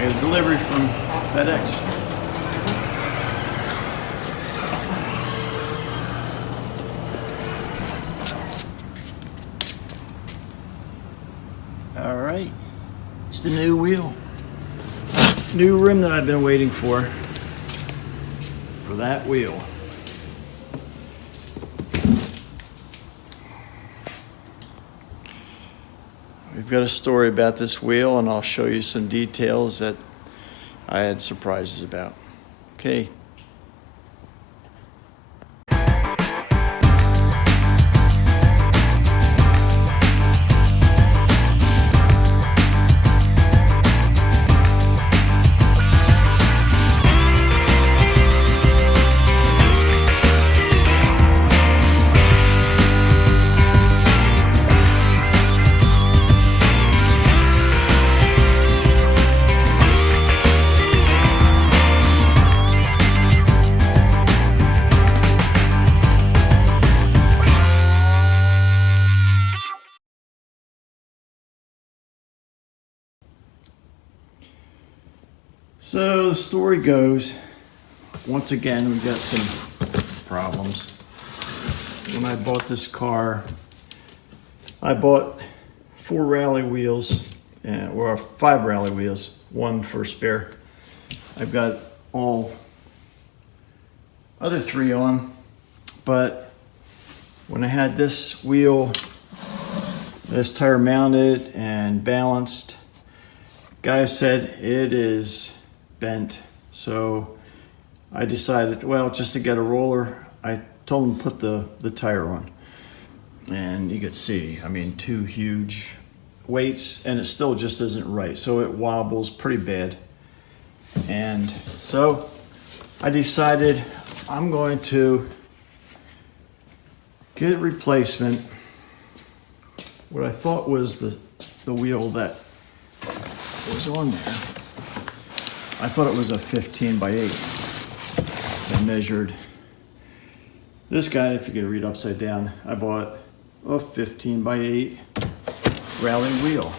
I got a delivery from FedEx. All right, it's the new wheel. New rim that I've been waiting for that wheel. We've got a story about this wheel, and I'll show you some details that I had surprises about. Okay. So the story goes, once again, we've got some problems. When I bought this car, I bought 4 rally wheels, or 5 rally wheels, 1 for spare. I've got all other 3 on, but when I had this wheel, this tire mounted and balanced, guy said it is bent. So I decided, well, just to get a roller, I told him to put the tire on. And you could see, I mean, 2 huge weights, and it still just isn't right. So it wobbles pretty bad. And so I decided I'm going to get a replacement. What I thought was the wheel that was on there. I thought it was a 15 by 8. So I measured this guy, if you could read upside down, I bought a 15 by 8 rally wheel.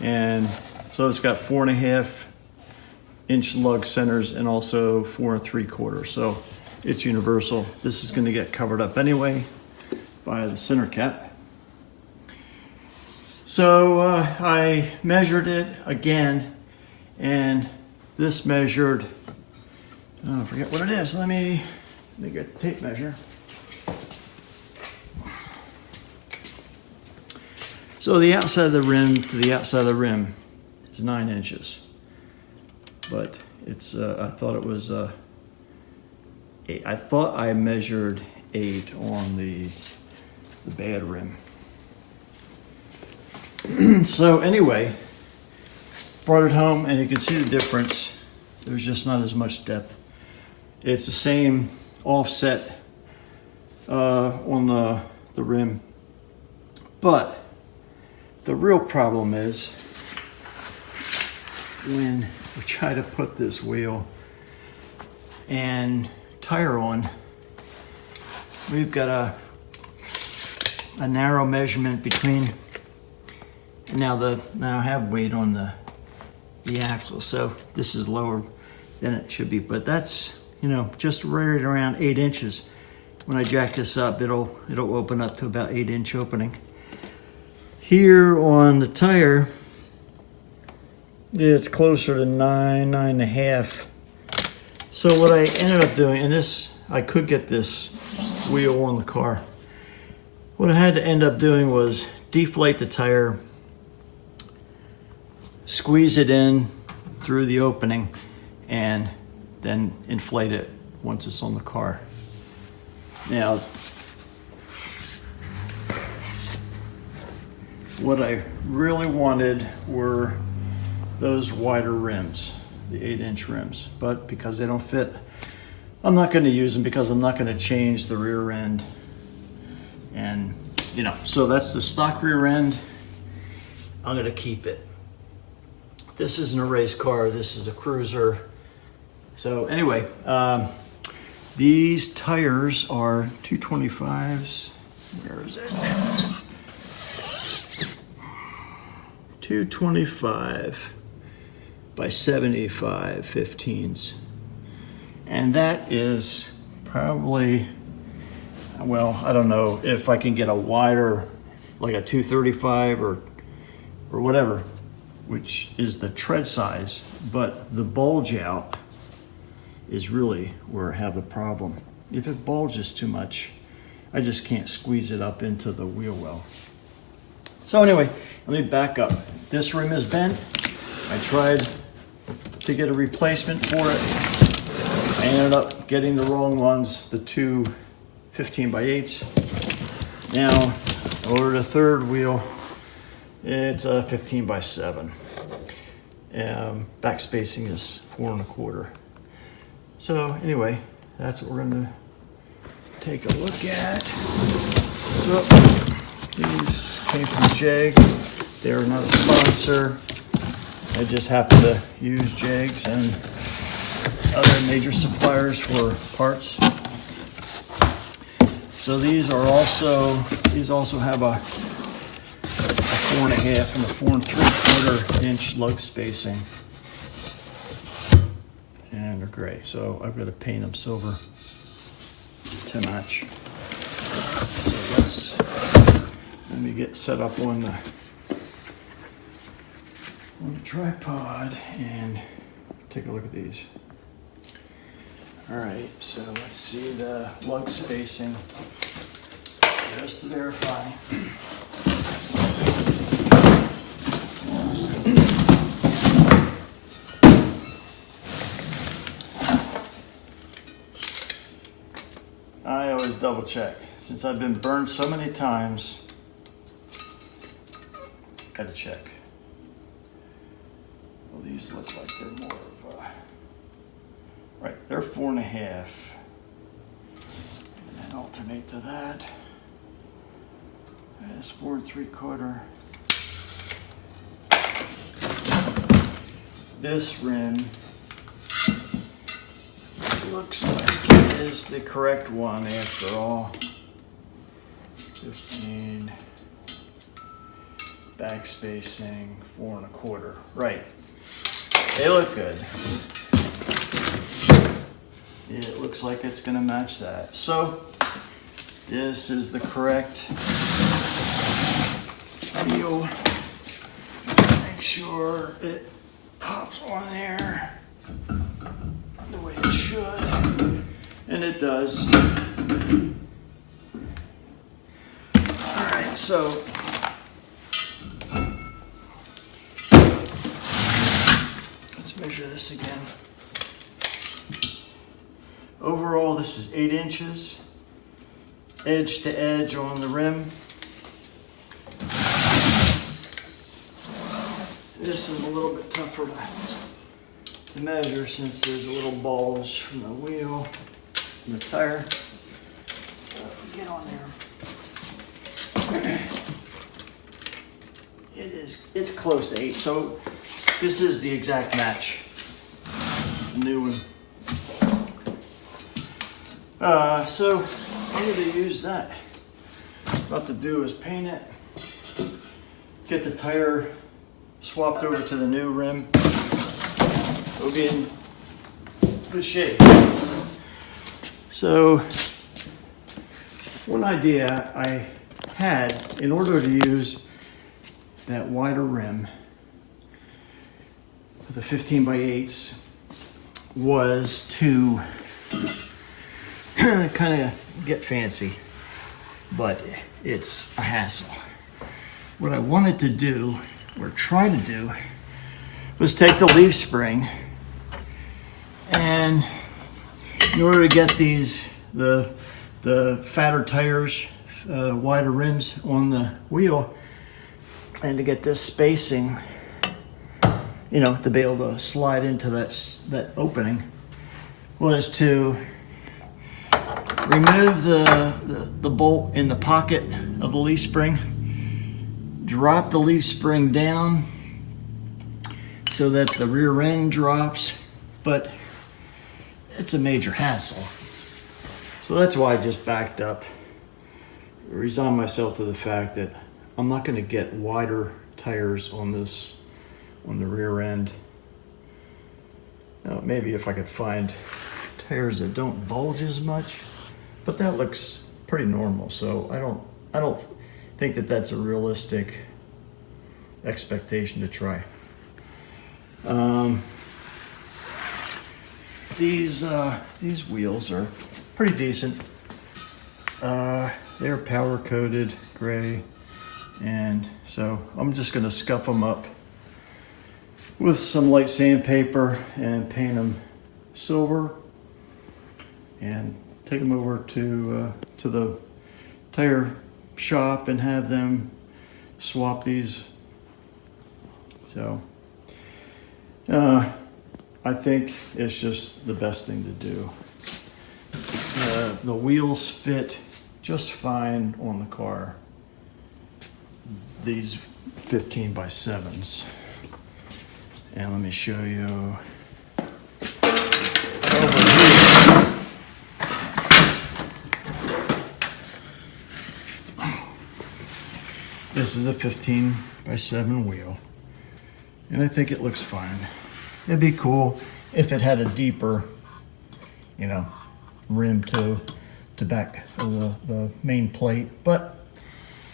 And so it's got 4.5 inch lug centers and also 4 3/4. So it's universal. This is going to get covered up anyway by the center cap. So I measured it again, and this measured, I forget what it is. Let me get the tape measure. So the outside of the rim to the outside of the rim is 9 inches, but it's I thought it was 8. I thought I measured 8 on the bad rim. So anyway, brought it home, and you can see the difference. There's just not as much depth. It's the same offset on the rim, but the real problem is when we try to put this wheel and tire on, we've got a narrow measurement between. Now I have weight on the axle, so this is lower than it should be, but that's, you know, just right around 8 inches. When I jack this up, it'll open up to about 8 inch opening. Here on the tire, it's closer to 9.5. So what I ended up doing, and this, I could get this wheel on the car. What I had to end up doing was deflate the tire, squeeze it in through the opening, and then inflate it once it's on the car. Now, what I really wanted were those wider rims, the 8-inch rims, but because they don't fit, I'm not going to use them, because I'm not going to change the rear end. And, you know, so that's the stock rear end. I'm going to keep it. This isn't a race car, this is a cruiser. So anyway, these tires are 225s. Where is it? 225 by 75 15s. And that is probably, well, I don't know if I can get a wider, like a 235 or whatever, which is the tread size, but the bulge out is really where I have the problem. If it bulges too much, I just can't squeeze it up into the wheel well. So anyway, let me back up. This rim is bent. I tried to get a replacement for it. I ended up getting the wrong ones, the two 15x8s. Now, over the third wheel, it's a 15x7. Back spacing is 4 1/4. So anyway, that's what we're gonna take a look at. So these came from Jeg. They're not a sponsor. I just happen to use Jegs and other major suppliers for parts. So these also have a 4 1/2 and a 4 3/4 inch lug spacing. And they're gray, so I've got to paint them silver to match. So let me get set up on the tripod and take a look at these. All right, so let's see the lug spacing, just to verify. I always double check. Since I've been burned so many times, gotta check. Well, these look like they're more of a, right, they're 4 1/2. And then alternate to that. That's 4 3/4. This rim looks like it is the correct one after all. 15, back spacing 4 1/4. Right, they look good. It looks like it's gonna match that. So this is the correct wheel. Make sure it pops on there the way it should, and it does. All right, so let's measure this again. Overall, this is 8 inches, edge to edge on the rim. This is a little bit tougher to measure since there's a little bulge from the wheel and the tire. So if we get on there, it's close to 8. So this is the exact match, the new one. So I'm going to use that. What to do is paint it, get the tire swapped over to the new rim. It'll be in good shape. So one idea I had in order to use that wider rim for the 15x8s was to kind of get fancy, but it's a hassle. What I wanted to do, or try to do, was take the leaf spring, and in order to get these, the fatter tires, wider rims on the wheel, and to get this spacing, you know, to be able to slide into that opening, was to remove the bolt in the pocket of the leaf spring, drop the leaf spring down so that the rear end drops, but it's a major hassle. So that's why I just backed up, resigned myself to the fact that I'm not going to get wider tires on the rear end. Maybe if I could find tires that don't bulge as much, but that looks pretty normal. So I don't think that that's a realistic expectation to try. These wheels are pretty decent. They're powder coated gray, and so I'm just gonna scuff them up with some light sandpaper and paint them silver, and take them over to the tire shop and have them swap these. So I think it's just the best thing to do. The wheels fit just fine on the car. These 15 by 7s. And let me show you over here. This is a 15 by 7 wheel, and I think it looks fine. It'd be cool if it had a deeper, rim to back of the main plate, but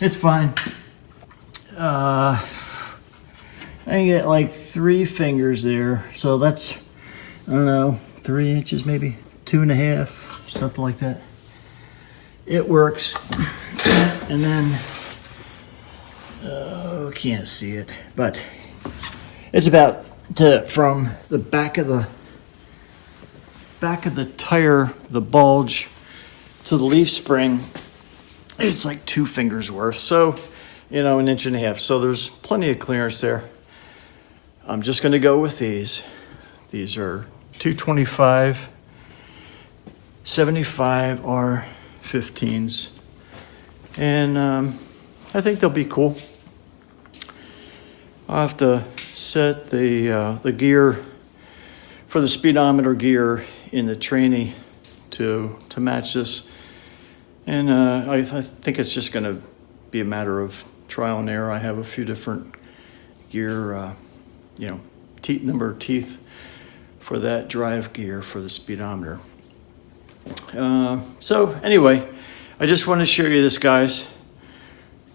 it's fine. I get like 3 fingers there, so that's, I don't know, 3 inches, maybe 2.5, something like that. It works. And then, can't see it, but it's about from the back of the tire, the bulge, to the leaf spring, it's like 2 fingers worth. So, 1.5 inches. So there's plenty of clearance there. I'm just going to go with these. These are 225 75 R15s, and I think they'll be cool. I'll have to set the gear for the speedometer gear in the tranny to match this, and I think it's just going to be a matter of trial and error. I have a few different gear, number of teeth for that drive gear for the speedometer. So anyway, I just want to show you this, guys.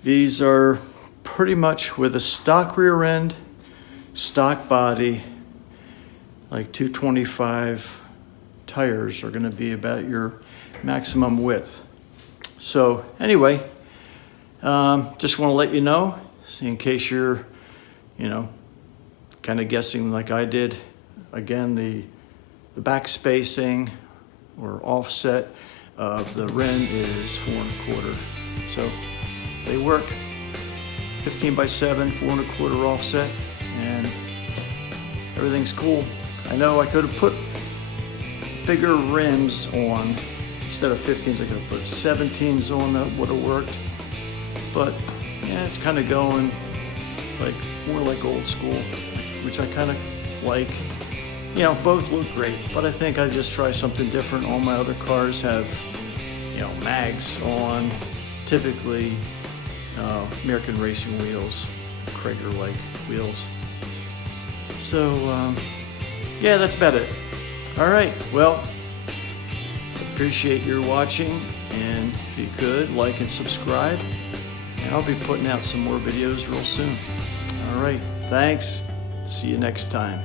These are pretty much with a stock rear end, stock body, like 225 tires are going to be about your maximum width. So anyway, just want to let you know, in case you're, kind of guessing like I did. Again, the back spacing or offset of the rim is 4 1/4. So they work. 15 by 7, 4 1/4 offset, and everything's cool. I know I could have put bigger rims on. Instead of 15s, I could have put 17s on. That would have worked. But yeah, it's kind of going more like old school, which I kind of like. Both look great, but I think I just try something different. All my other cars have, mags on, typically American racing wheels, Krager-like wheels. So yeah, that's about it. All right, well, appreciate your watching, and if you could, like and subscribe, and I'll be putting out some more videos real soon. All right, thanks. See you next time.